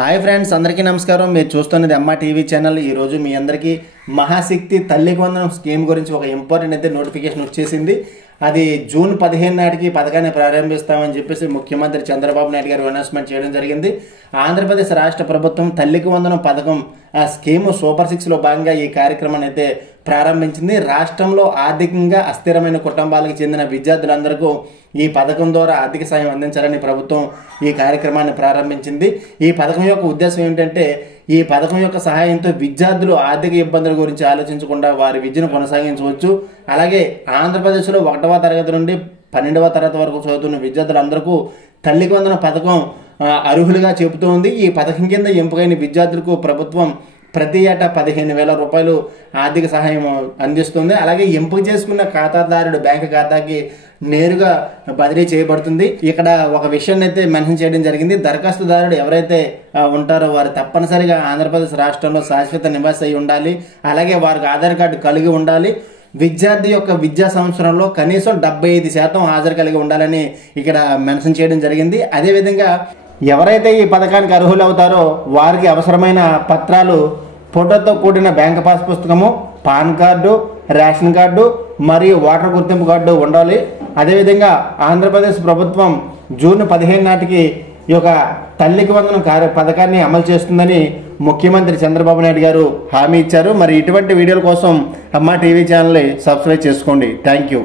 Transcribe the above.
Hi friends, అందరికీ నమస్కారం. మీరు చూస్తున్నది అమ్మ టీవీ ఛానల్. ఈరోజు మీ అందరికీ మహాశక్తి తల్లికి వందనం స్కీమ్ గురించి ఒక ఇంపార్టెంట్ అయితే నోటిఫికేషన్ వచ్చేసింది. అది జూన్ 15 నాటికి పథకాన్ని ప్రారంభిస్తామని చెప్పేసి ముఖ్యమంత్రి చంద్రబాబు నాయుడు గారు అనౌన్స్మెంట్ చేయడం జరిగింది. ఆంధ్రప్రదేశ్ రాష్ట్ర ప్రభుత్వం తల్లికి వందనం పథకం ఆ స్కీమ్ సూపర్ 6లో భాగంగా ఈ కార్యక్రమాన్ని అయితే ప్రారంభించింది. రాష్ట్రంలో ఆర్థికంగా అస్థిరమైన కుటుంబాలకు చెందిన విద్యార్థులందరికీ ఈ పథకం ద్వారా ఆర్థిక సాయం అందించాలని ప్రభుత్వం ఈ కార్యక్రమాన్ని ప్రారంభించింది. ఈ పథకం యొక్క ఉద్దేశం ఏంటంటే, ఈ పథకం యొక్క సహాయంతో విద్యార్థులు ఆర్థిక ఇబ్బందుల గురించి ఆలోచించకుండా వారి విద్యను కొనసాగించవచ్చు. అలాగే ఆంధ్రప్రదేశ్లో 1వ తరగతి నుండి 12వ తరగతి వరకు చదువుతున్న విద్యార్థులందరికీ తల్లికి వందనం పథకం అర్హులుగా చెబుతోంది. ఈ పథకం కింద ఎంపికైన విద్యార్థులకు ప్రభుత్వం ప్రతి ఏటా 15,000 రూపాయలు ఆర్థిక సహాయం అందిస్తుంది. అలాగే ఎంపిక చేసుకున్న ఖాతాదారుడు బ్యాంకు ఖాతాకి నేరుగా బదిలీ చేయబడుతుంది. ఇక్కడ ఒక విషయాన్ని అయితే మెన్షన్ చేయడం జరిగింది. దరఖాస్తుదారుడు ఎవరైతే ఉంటారో వారు తప్పనిసరిగా ఆంధ్రప్రదేశ్ రాష్ట్రంలో శాశ్వత నివాసి అయి ఉండాలి. అలాగే వారికి ఆధార్ కార్డు కలిగి ఉండాలి. విద్యార్థి యొక్క విద్యా సంవత్సరంలో కనీసం 75% హాజరు కలిగి ఉండాలని ఇక్కడ మెన్షన్ చేయడం జరిగింది. అదేవిధంగా ఎవరైతే ఈ పథకానికి అర్హులు అవుతారో వారికి అవసరమైన పత్రాలు ఫోటోతో కూడిన బ్యాంక్ పాస్ పుస్తకము, పాన్ కార్డు, రేషన్ కార్డు మరియు ఓటర్ గుర్తింపు కార్డు ఉండాలి. అదేవిధంగా ఆంధ్రప్రదేశ్ ప్రభుత్వం జూన్ 15 నాటికి ఈ యొక్క తల్లికి వందనం పథకాన్ని అమలు చేస్తుందని ముఖ్యమంత్రి చంద్రబాబు నాయుడు గారు హామీ ఇచ్చారు. మరి ఇటువంటి వీడియోల కోసం అమ్మ టీవీ ఛానల్ని సబ్స్క్రైబ్ చేసుకోండి. Thank you.